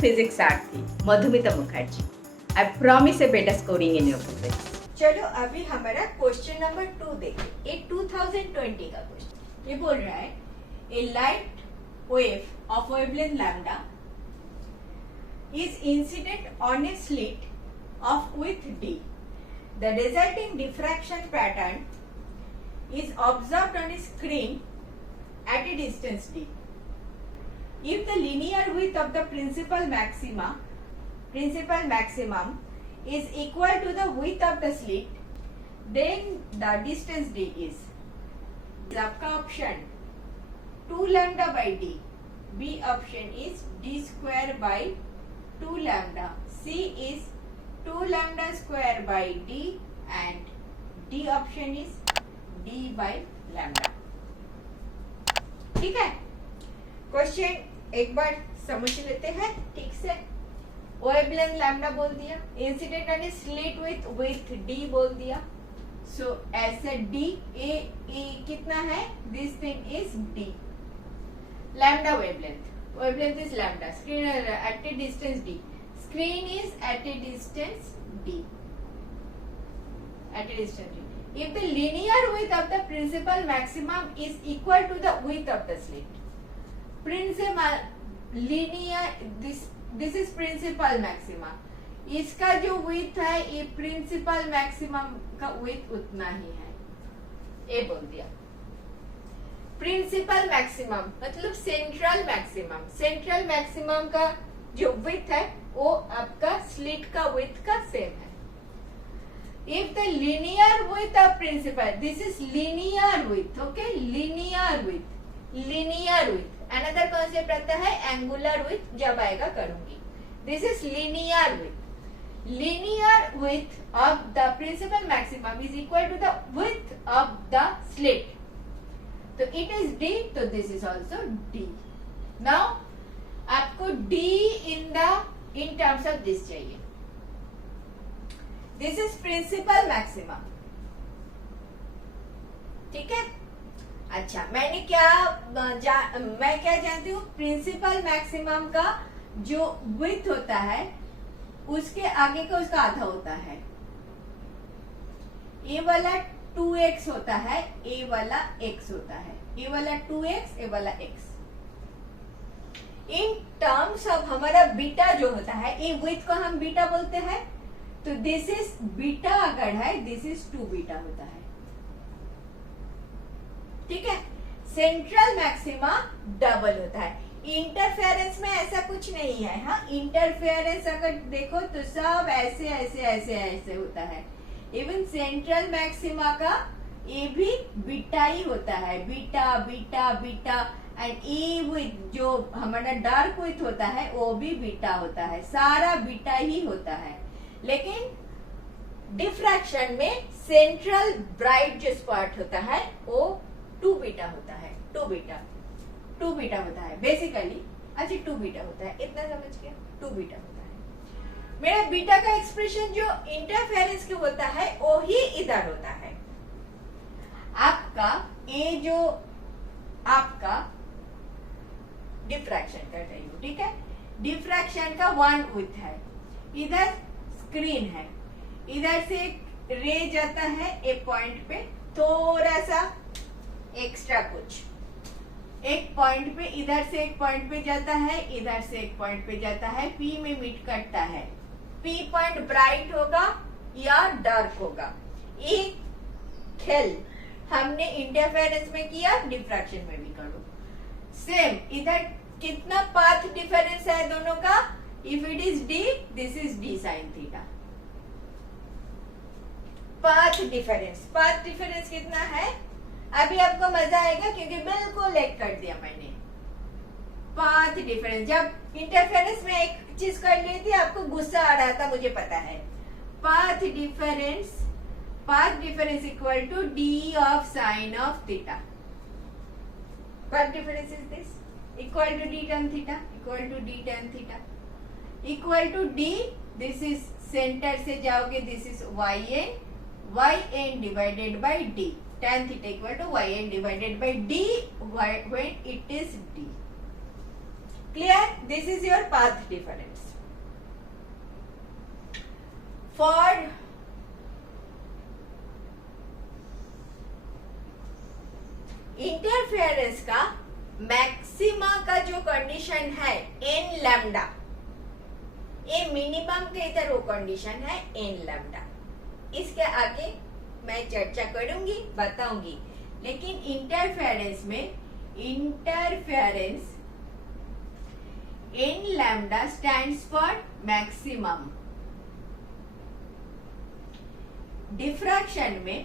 Physics art थी Madhumita Mukherjee. I promise a better scoring in your physics. चलो अभी हमारा क्वेश्चन नंबर 2 देखिए। ये 2020 का क्वेश्चन। ये बोल रहा है a light wave of wavelength lambda is incident on a slit of width d. The resulting diffraction pattern is observed on a screen at a distance d. If the linear width of the principal maximum is equal to the width of the slit, then the distance d is आपका option 2 lambda by d, B option is d square by 2 lambda, C is 2 lambda square by d and D option is d by lambda। ठीक है, question एक बार समझ लेते हैं ठीक से। Wavelength lambda बोल दिया, incident on slit with d बोल दिया। सो ऐसे d ए कितना है, this thing is d, lambda wavelength is lambda, screen at a distance d, screen is at a distance d, if the linear width of the principal maximum is equal to the width of the slit, principal linear this is principal maxima, इसका जो width है ये principal maximum का width उतना ही है, ये बोल दिया। प्रिंसिपल मैक्सिमम मतलब सेंट्रल मैक्सिमम का जो विड्थ है वो आपका स्लिट का विड्थ का सेम है। If the linear width of principal, this is linear width, okay, linear width another concept आता है एंगुलर विड्थ, जब आएगा करूंगी। This is linear width of the principal maximum is equal to the width of the slit, तो it is d, तो this is also d। Now आपको d in terms of this चाहिए। This is principal maximum, ठीक है। अच्छा, मैं क्या जानती हूँ, प्रिंसिपल मैक्सिमम का जो विड्थ होता है उसके आगे का उसका आधा होता है। ये वाला 2x होता है, ए वाला x होता है, ए वाला 2x, ए वाला x। इन टर्म्स ऑफ हमारा बीटा जो होता है, ए विड्थ को हम बीटा बोलते हैं, तो दिस इज बीटा अगर है, दिस इज 2 बीटा होता है, ठीक है। सेंट्रल मैक्सिमा डबल होता है। इंटरफेरेंस में ऐसा कुछ नहीं है, हाँ, इंटरफेरेंस अगर देखो तो सब ऐसे ऐसे ऐसे ऐसे होता है। इवन सेंट्रल मैक्सिमा का ये भी बीटा ही होता है, beta beta beta, and A with जो हमारा डार्क विथ होता है वो भी बीटा होता है, सारा बीटा ही होता है। लेकिन डिफ्रैक्शन में सेंट्रल ब्राइट जो स्पॉट होता है वो 2 बीटा होता है, 2 बीटा होता है बेसिकली। अच्छा, 2 बीटा होता है, इतना समझ गया, 2 बीटा होता है। मेरा बीटा का एक्सप्रेशन जो इंटरफेरेंस के होता है वो ही इधर होता है। आपका ये जो आपका डिफ्रैक्शन कर रही हूँ, ठीक है, डिफ्रैक्शन का 1 विड्थ है, इधर स्क्रीन है, इधर से रे जाता है एक पॉइंट पे, थोड़ा सा एक्स्ट्रा कुछ एक पॉइंट पे, इधर से एक पॉइंट पे जाता है, इधर से एक पॉइंट पे जाता है, पी में मीट करता है। पी पॉइंट ब्राइट होगा या डार्क होगा, एक खेल हमने इंटरफेरेंस में किया, डिफ्रैक्शन में भी करो सेम। इधर कितना पाथ डिफरेंस है दोनों का, if it is d, this is d sin theta. Path difference कितना है, अभी आपको मजा आएगा क्योंकि बिल्कुल एक कर दिया मैंने। पाथ डिफरेंस, जब इंटरफेरेंस में एक चीज कर ली थी आपको गुस्सा आ रहा था, मुझे पता है। Path difference equal to d of sine of theta. Path difference is this, equal to d tan theta, equal to d, this is center से जाओगे, this is yn divided by d, tan theta equal to yn divided by d when it is d। Clear? This is your path difference. For interference का maxima का जो condition है n lambda, ये minimum के इधर वो condition है n lambda. इसके आगे मैं चर्चा करूंगी, बताऊंगी, लेकिन इंटरफेरेंस में interference n lambda stands for maximum, diffraction में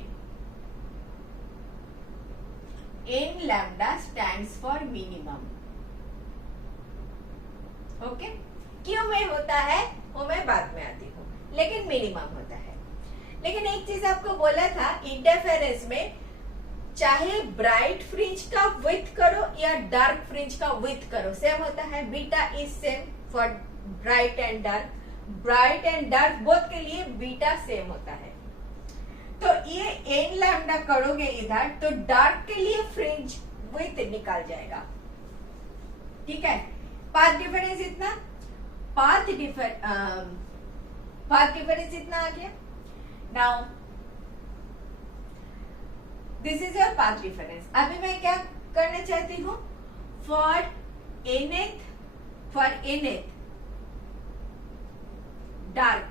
n lambda stands for minimum. Okay, क्यों में होता है वो मैं बाद में आती हूँ, लेकिन मिनिमम होता है। लेकिन एक चीज आपको बोला था, इंटरफेरेंस में चाहे ब्राइट फ्रिंज का विड्थ करो या डार्क फ्रिंज का विड्थ करो, सेम होता है। Beta is same for bright and dark, bright and dark both के लिए बीटा सेम होता है। तो ये एन लैम्डा करोगे इधर तो डार्क के लिए फ्रिंज विड्थ निकाल जाएगा, ठीक है। पाथ डिफरेंस इतना, पाथ डिफरेंस इतना आ गया। Now this is your path difference. अभी मैं क्या करना चाहती हूँ, for nth dark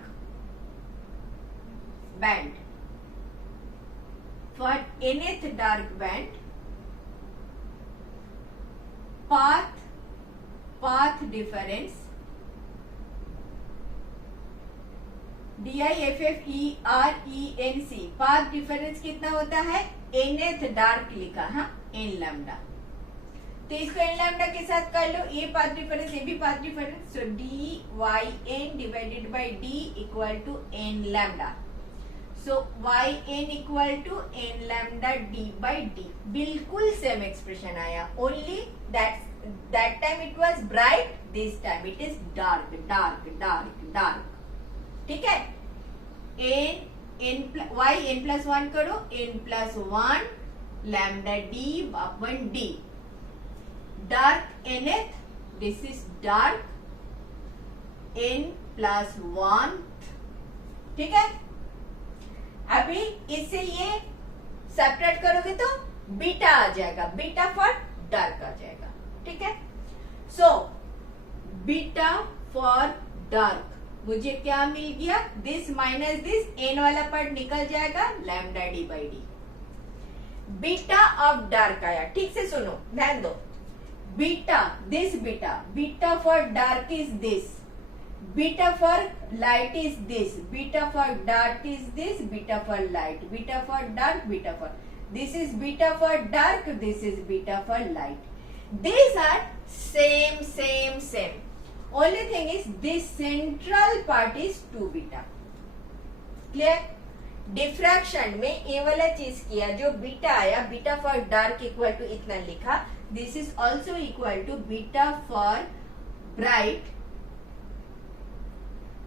band, for nth dark band, path difference DIFFERENC, path difference कितना होता है, nth dark लिखा, हाँ, n लैम्डा। तो इसको n लैम्डा के साथ कर लो, ये पाथ डिफरेंस, ये भी path difference, so DYN divided by D equal to n lambda. So yn equal to n lambda d by d, बिल्कुल सेम एक्सप्रेशन आया, only that time it was bright, this time it is dark, ठीक है। yn plus 1 करो, n plus 1 lambda d upon d, dark nth, this is dark n plus 1, ठीक है। अभी इससे ये सब्ट्रैक्ट करोगे तो बीटा आ जाएगा, बीटा फॉर डार्क आ जाएगा, ठीक है। सो बीटा फॉर डार्क मुझे क्या मिल गया, दिस माइनस दिस, एन वाला पार्ट निकल जाएगा, lambda D by D. Beta of dark आया, ठीक से सुनो, ध्यान दो। Beta, this beta for dark is this, beta for light is this, beta for dark is this, beta for light, beta for dark, beta for, this is beta for dark, this is beta for light. These are same. Only thing is this central part is 2 beta. Clear? Diffraction में ये वाला चीज किया, जो beta आया, beta for dark equal to इतना लिखा, this is also equal to beta for bright,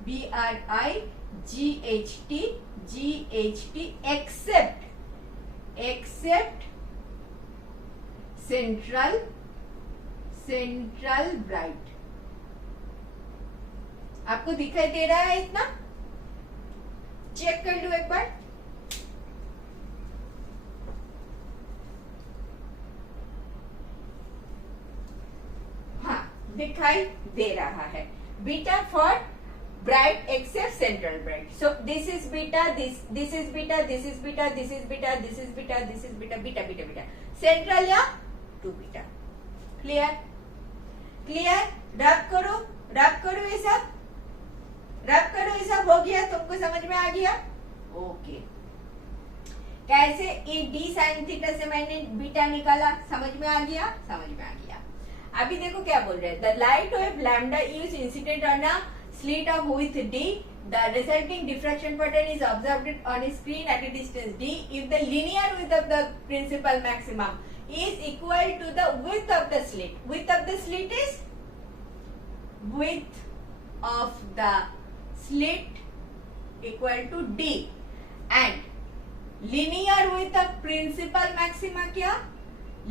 BRIGHT except central bright। आपको दिखाई दे रहा है इतना? चेक कर लो एक बार। हाँ, दिखाई दे रहा है। Beta for bright except central bright, so this is beta, this is beta, this is beta, this is beta, this is beta, this is beta, beta, central या 2 beta। क्लियर? रब करो ये सब, हो गया, तुमको समझ में आ गया? ओके। कैसे ये d sin थीटा से मैंने बीटा निकाला, समझ में आ गया? अभी देखो क्या बोल रहे हैं, the light wave lambda is incident on a slit of width d, the resulting diffraction pattern is observed on a screen at a distance d if the linear width of the principal maximum is equal to the width of the slit. Width of the slit is width of the slit equal to d, and linear width of principal maxima क्या,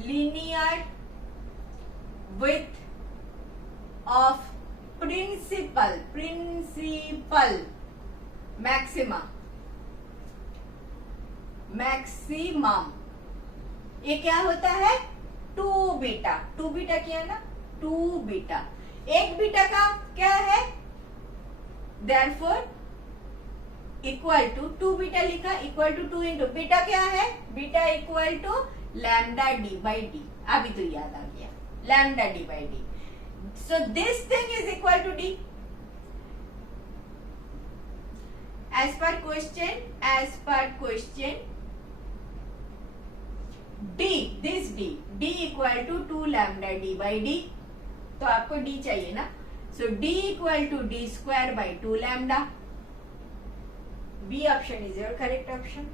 linear width of principal maximum ये क्या होता है 2 beta किया ना 2 beta एक beta का क्या है देयरफॉर इक्वल टू 2 बीटा लिखा इक्वल टू 2 इंटू बीटा क्या है beta equal to lambda D by D अभी तो याद आ गया lambda D by D so this thing is equal to D as per question d equal to 2 lambda d by d तो आपको d चाहिए ना so d equal to d square by 2 lambda b option is your correct option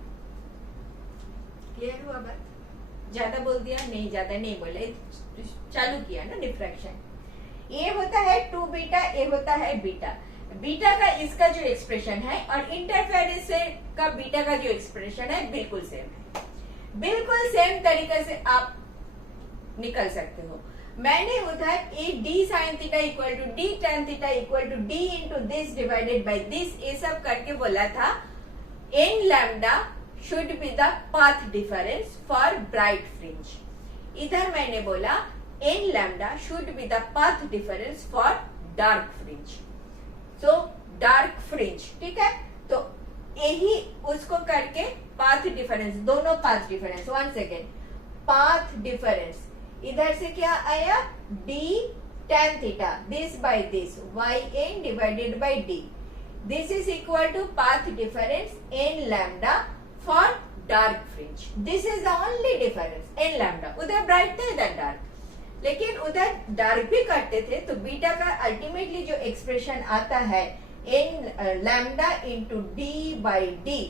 clear हुआ बात ज्यादा बोल दिया नहीं ज्यादा नहीं बोले चालू किया ना डिफ्रैक्शन ये होता है 2 बीटा ये होता है बीटा बीटा का इसका जो एक्सप्रेशन है और इंटरफेरेंस का बीटा का जो एक्सप्रेशन है बिल्कुल सेम है बिल्कुल सेम तरीके से आप निकल सकते हो मैंने उधर A D sine theta equal to D tan theta equal to D into this divided by this ये सब करके बोला था N lambda should be the path difference for bright fringe इधर मैंने बोला N lambda should be the path difference for dark fringe तो dark fringe ठीक है तो यही उसको करके पाथ डिफरेंस दोनों path difference one second path difference इधर से क्या आया d tan theta this by this yn divided by d this is equal to path difference n lambda for dark fringe this is the only difference n lambda उधर bright था इधर dark लेकिन उधर dark भी करते थे तो beta का अल्टीमेटली जो एक्सप्रेशन आता है n lambda into d by d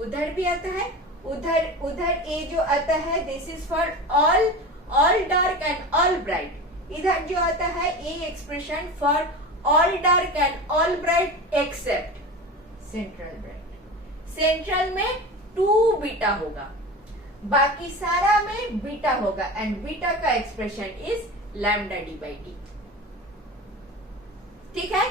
उधर भी आता है उधर ए जो आता है this is for all dark and all bright इधर जो आता है a expression for all dark and all bright except central bright central में 2 बीटा होगा बाकी सारा में बीटा होगा एंड बीटा का expression is lambda D by d ठीक है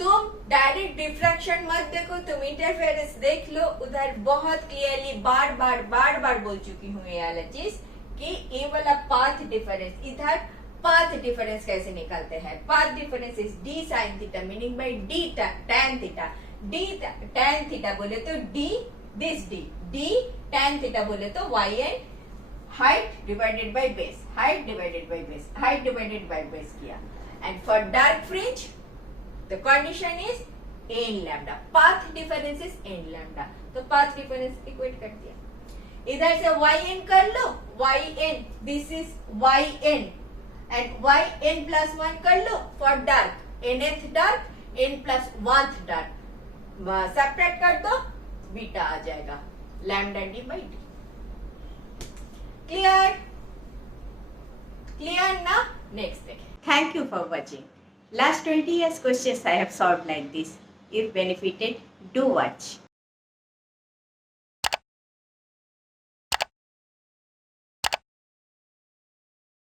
तुम डायरेक्ट डिफ्रैक्शन मत देखो तुम इंटरफेरेंस देख लो उधर बहुत क्लियरली बार बार बोल चुकी हूँ ये वाला चीज कि ये वाला पाथ डिफरेंस इधर पाथ डिफरेंस कैसे निकालते हैं path difference is d sine theta meaning by D tan theta d tan theta बोले तो d this d tan theta बोले तो yn height divided by base height divided by base किया and for dark fringe the condition is n lambda path difference is n lambda तो path difference equate कर दिया इधर से yn कर लो yn this is yn and yn plus 1 कर लो for dark nth dark n plus 1th dark subtract कर दो बीटा आ जाएगा lambda D by d clear ना नेक्स्ट देखें Thank you for watching. Last 20 years questions I have solved like this. If benefited, do watch.